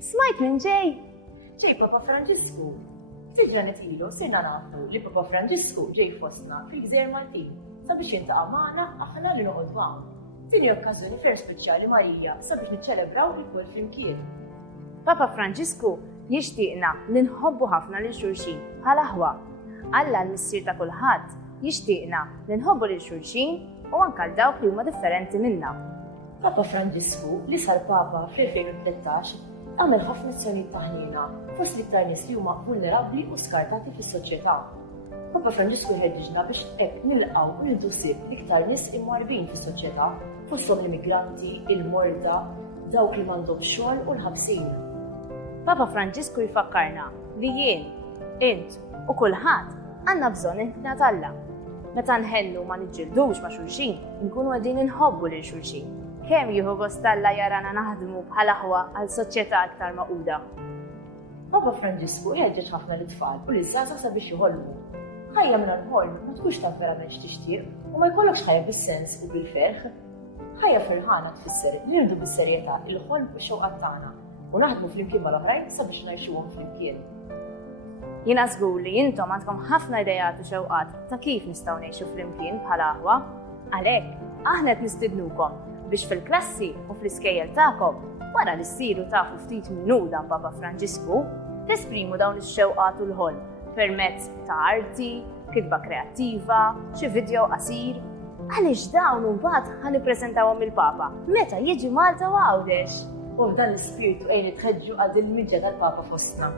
Smajt minn ġej. Ġej Papa Franġisku. Ftit ġranet ilu sirna nafu li Papa Franġisku ġej fostna fil-Gżejjer Maltin sabiex jintaqa' magħna aħna li noqgħod magħhom. F'din okkażjoni ferm speċjali Marija sabiex niċċelebraw il-kol flimkien. Papa Franġisku jixtieqna li nħobbu ħafna lil xulxin bħala ħwa. Alla l-missier ta' kulħadd jixtieqna li nħobbu lil xulxin u anke l dawk li huma differenti minna. Papa Franġisku li sar Papa fl-2013 għamel ħafna azzjonijiet ta' ħniena fost l-iktar nies li huma vulnerabbli u skartati fis-soċjetà. Papa Franġisku jħeġġiġna biex hekk nilqgħu u nieħdu ssieb l-iktar nies imwarbin fis-soċjetà fosthom l-immigranti, il-morda, dawk li m'għandhom xogħol u l-ħabsin. Papa Franġisku jfakkarna li jien, int u kulħadd għandna bżonn inħna Alla. Meta nħellu ma niġġildux ma' xulxin, nkunu qegħdin inħobbu lil xulxin. Kemm jieħu gost Alla jarana naħdmu bħala ħwa għal soċjetà aktar maquda. Papa Franġisku ħeġġeġ ħafna l-tfal u l-żgħażagħ sabiex joħolmu. Ħajja minn l-ħolm ma tkunx taf verament x'tixtieq u ma jkollokx ħajja bis-sens u bil-ferħ. Ħajja firħana tfisser li nieħdu bis-serjetà il-ħolm u x-xewqat tagħna u naħdmu flimkien mal-oħrajn sabiex ngħixuhom flimkien. Jiena żgur li intom għandkom ħafna idejat u xewqat ta' kif nistgħu ngħixu flimkien bħala ħwa. Għalhekk aħna qed nistidnukom biex fil-klassi u fl-iskejjel tagħkom wara li ssiru tafu ftit minuta Papa Franġisku tesprimu dawn ix-xewqat u l-ħolm permezz ta' arti, kitba kreattiva, xi video qasir. Għaliex dawn imbagħad ħanippreżentawhom il-Papa meta jiġi Malta u Għawdex. U f'dan l-ispirtu ejn itħeġġu għad il-miġġa tal-Papa fostna.